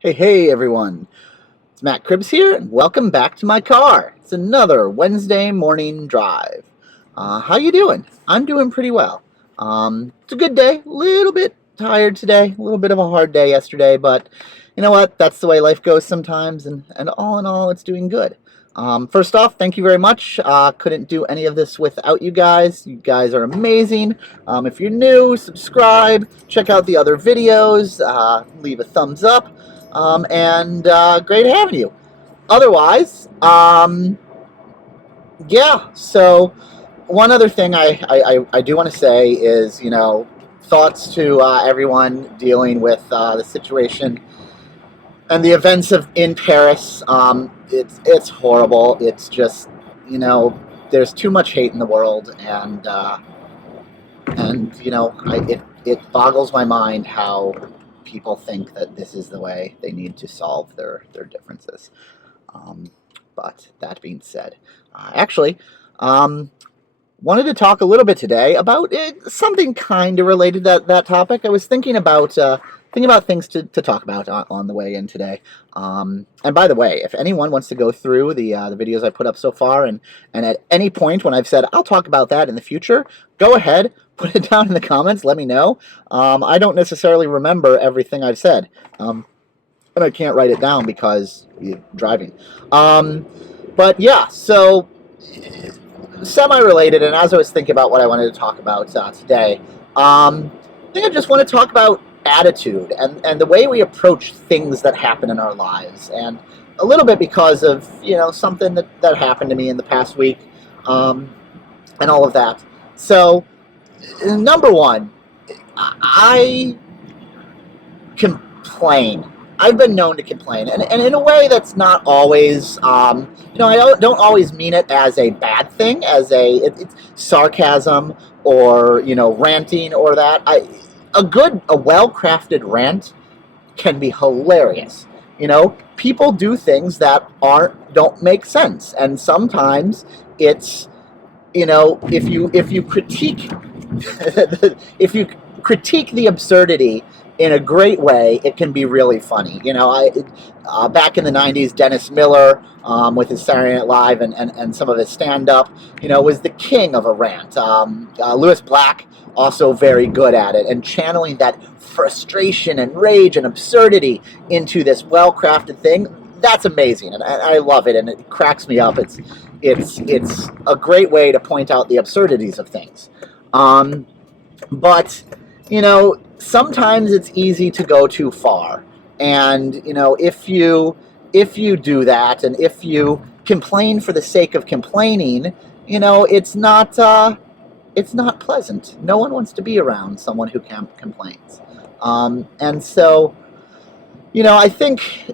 Hey everyone, it's Matt Cribbs here, and welcome back to my car. It's another Wednesday morning drive. How you doing? I'm doing pretty well. It's a good day, a little bit tired today, a little bit of a hard day yesterday, but you know what? That's the way life goes sometimes, and all in all, it's doing good. First off, thank you very much. Couldn't do any of this without you guys. You guys are amazing. If you're new, subscribe, check out the other videos, leave a thumbs up. Great having you. Otherwise, yeah. So one other thing I do want to say is, thoughts to everyone dealing with the situation and the events in Paris. It's horrible. It's just, there's too much hate in the world, it boggles my mind how people think that this is the way they need to solve their differences. But that being said, actually, wanted to talk a little bit today about something kind of related to that topic. I was thinking about things to talk about on the way in today. And by the way, if anyone wants to go through the videos I put up so far, and at any point when I've said I'll talk about that in the future, go ahead, put it down in the comments, let me know. I don't necessarily remember everything I've said, and I can't write it down because you're driving. But yeah, so semi-related, and as I was thinking about what I wanted to talk about today, I think I just want to talk about attitude and the way we approach things that happen in our lives, and a little bit because of something that happened to me in the past week, and all of that. So number one, I complain. I've been known to complain, and in a way that's not always, I don't always mean it as a bad thing, as it's sarcasm or ranting or that. A well-crafted rant can be hilarious. People do things that don't make sense, and sometimes it's if you critique if you critique the absurdity in a great way, it can be really funny. Back in the '90s, Dennis Miller, with his Saturday Night Live and some of his stand-up, was the king of a rant. Lewis Black, also very good at it, and channeling that frustration and rage and absurdity into this well-crafted thing. That's amazing, and I love it, and it cracks me up. It's a great way to point out the absurdities of things. But sometimes it's easy to go too far, and if you do that, and if you complain for the sake of complaining, it's not pleasant. No one wants to be around someone who complains. And so, I think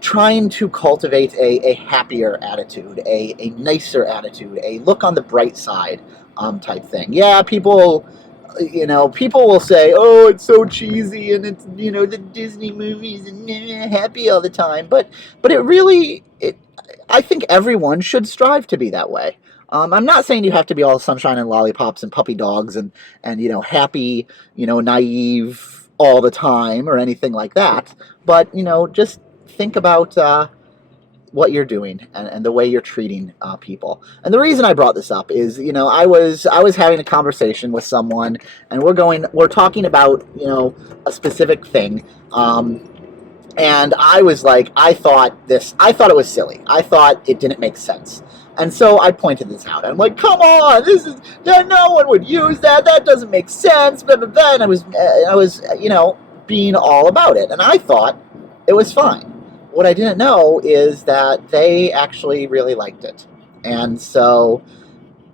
trying to cultivate a happier attitude, a nicer attitude, a look on the bright side type thing. Yeah, people will say, oh, it's so cheesy, and it's, the Disney movies and happy all the time. But I think everyone should strive to be that way. I'm not saying you have to be all sunshine and lollipops and puppy dogs and happy, naive all the time or anything like that. But, just think about what you're doing and the way you're treating people. And the reason I brought this up is, I was having a conversation with someone, and we're talking about, a specific thing. And I was like, I thought it was silly. I thought it didn't make sense. And so I pointed this out. I'm like, come on, no one would use that. That doesn't make sense. Blah, blah, blah. And I was, being all about it. And I thought it was fine. What I didn't know is that they actually really liked it. And so,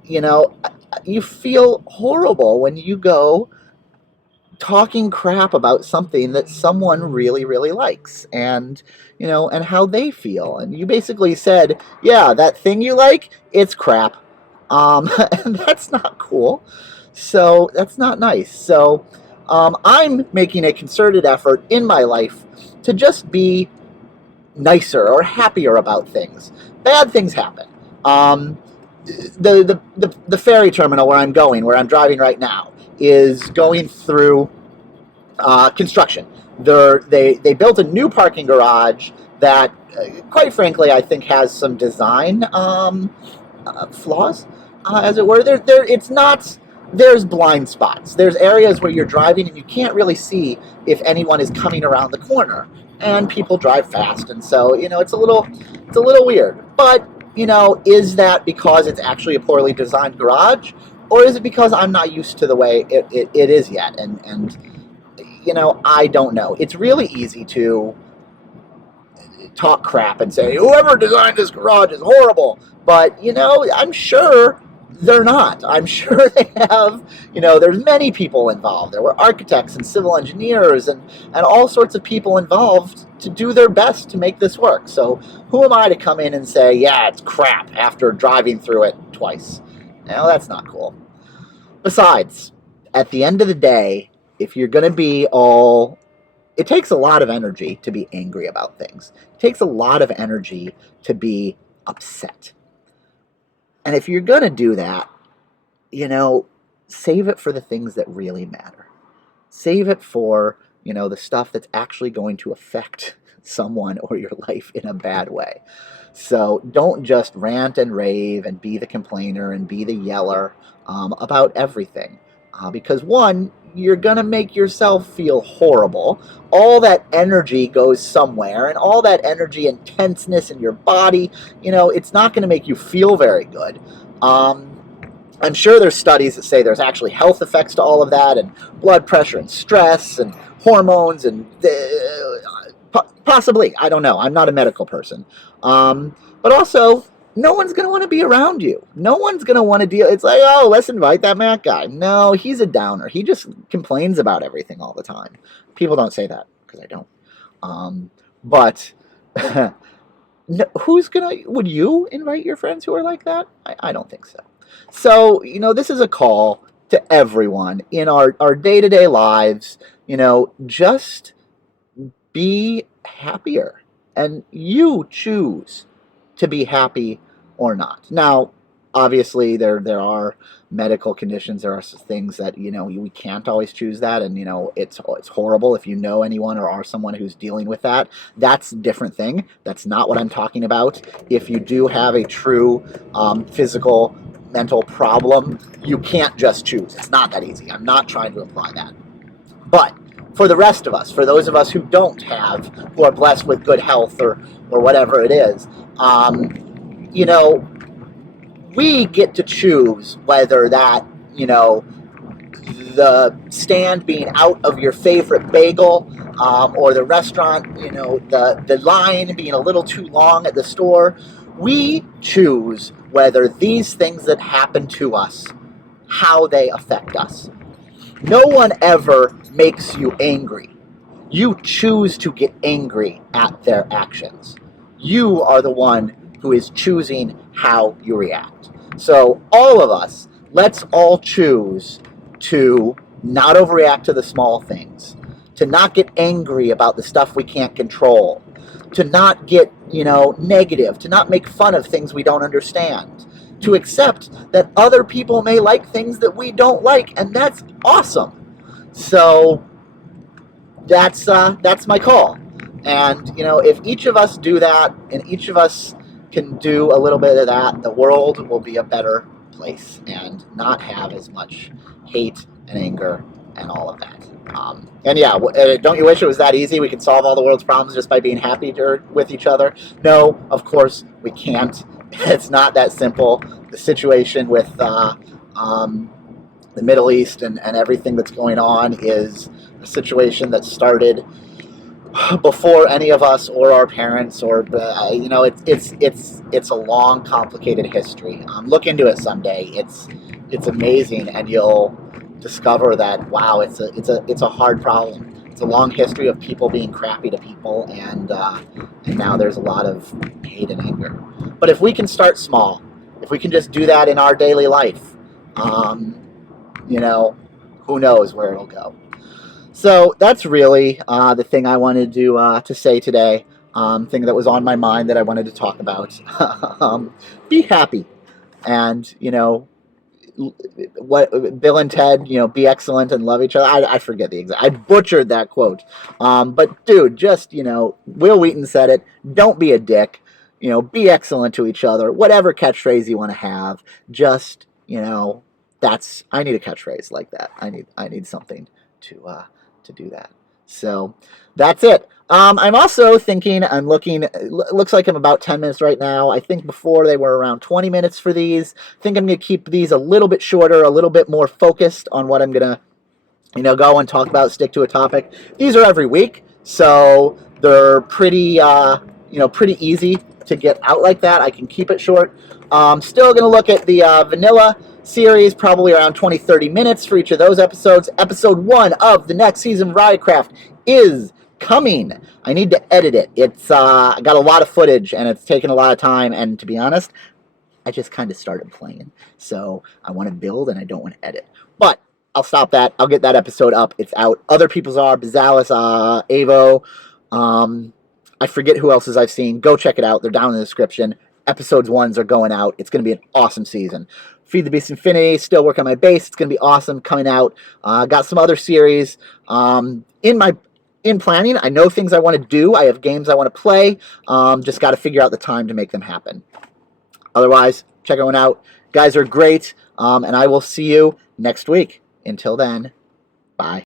you feel horrible when you go talking crap about something that someone really, really likes, and and how they feel. And you basically said, yeah, that thing you like, it's crap. And that's not cool. So that's not nice. So I'm making a concerted effort in my life to just be nicer or happier about things. Bad things happen. The ferry terminal where I'm driving right now, is going through construction. They built a new parking garage that, quite frankly, I think has some design flaws, as it were. It's not. There's blind spots. There's areas where you're driving and you can't really see if anyone is coming around the corner, and people drive fast, and so it's a little weird. But is that because it's actually a poorly designed garage, or is it because I'm not used to the way it is yet? And I don't know. It's really easy to talk crap and say whoever designed this garage is horrible, but I'm sure they're not. I'm sure they have, there's many people involved. There were architects and civil engineers and all sorts of people involved to do their best to make this work. So who am I to come in and say, yeah, it's crap after driving through it twice? That's not cool. Besides, at the end of the day, if you're going to be all... It takes a lot of energy to be angry about things. It takes a lot of energy to be upset. And if you're going to do that, save it for the things that really matter. Save it for, the stuff that's actually going to affect someone or your life in a bad way. So don't just rant and rave and be the complainer and be the yeller about everything. Because one, you're going to make yourself feel horrible. All that energy goes somewhere, and all that energy and tenseness in your body, it's not going to make you feel very good. I'm sure there's studies that say there's actually health effects to all of that, and blood pressure and stress and hormones and possibly, I don't know. I'm not a medical person. But also, no one's going to want to be around you. No one's going to want to deal. It's like, oh, let's invite that Matt guy. No, he's a downer. He just complains about everything all the time. People don't say that because I don't. But who's going to... Would you invite your friends who are like that? I don't think so. So, this is a call to everyone in our day-to-day lives. Just be happier. And you choose to be happy or not. Now, obviously, there are medical conditions. There are things that, we can't always choose that. And, it's horrible if you know anyone or are someone who's dealing with that. That's a different thing. That's not what I'm talking about. If you do have a true physical, mental problem, you can't just choose. It's not that easy. I'm not trying to imply that. But for the rest of us, for those of us who don't have, who are blessed with good health or whatever it is, we get to choose whether that, the stand being out of your favorite bagel, or the restaurant, the line being a little too long at the store. We choose whether these things that happen to us, how they affect us. No one ever makes you angry. You choose to get angry at their actions. You are the one who is choosing how you react. So all of us, let's all choose to not overreact to the small things, to not get angry about the stuff we can't control, to not get, negative, to not make fun of things we don't understand, to accept that other people may like things that we don't like, and that's awesome. So that's my call. And, if each of us do that, and each of us can do a little bit of that, the world will be a better place and not have as much hate and anger and all of that. And yeah, don't you wish it was that easy? We could solve all the world's problems just by being happy with each other? No, of course we can't. It's not that simple. The situation with the Middle East and everything that's going on is a situation that started before any of us or our parents, or it's a long, complicated history. Look into it someday. It's amazing, and you'll discover that wow, it's a hard problem. It's a long history of people being crappy to people, and now there's a lot of hate and anger. But if we can start small, if we can just do that in our daily life, who knows where it'll go. So that's really the thing I wanted to say today, thing that was on my mind that I wanted to talk about. Be happy, and, what Bill and Ted, be excellent and love each other. I forget the exact. I butchered that quote. But dude, just Will Wheaton said it. Don't be a dick. Be excellent to each other. Whatever catchphrase you want to have, just that's. I need a catchphrase like that. I need something to do that. So that's it. I'm also thinking, I'm looking, it looks like I'm about 10 minutes right now. I think before they were around 20 minutes for these. I think I'm going to keep these a little bit shorter, a little bit more focused on what I'm going to, go and talk about, stick to a topic. These are every week, so they're pretty, pretty easy to get out like that. I can keep it short. Still going to look at the vanilla series, probably around 20-30 minutes for each of those episodes. Episode 1 of the next season of Ryotcraft is coming. I need to edit it. It's got a lot of footage, and it's taken a lot of time, and to be honest, I just kind of started playing. So I want to build, and I don't want to edit. But I'll stop that. I'll get that episode up. It's out. Other people's are Bizalis, Avo. I forget who else's I've seen. Go check it out. They're down in the description. Episodes 1s are going out. It's going to be an awesome season. Feed the Beast Infinity, still working on my base. It's going to be awesome coming out. Got some other series in planning. I know things I want to do. I have games I want to play. Just got to figure out the time to make them happen. Otherwise, check everyone out. Guys are great, and I will see you next week. Until then, bye.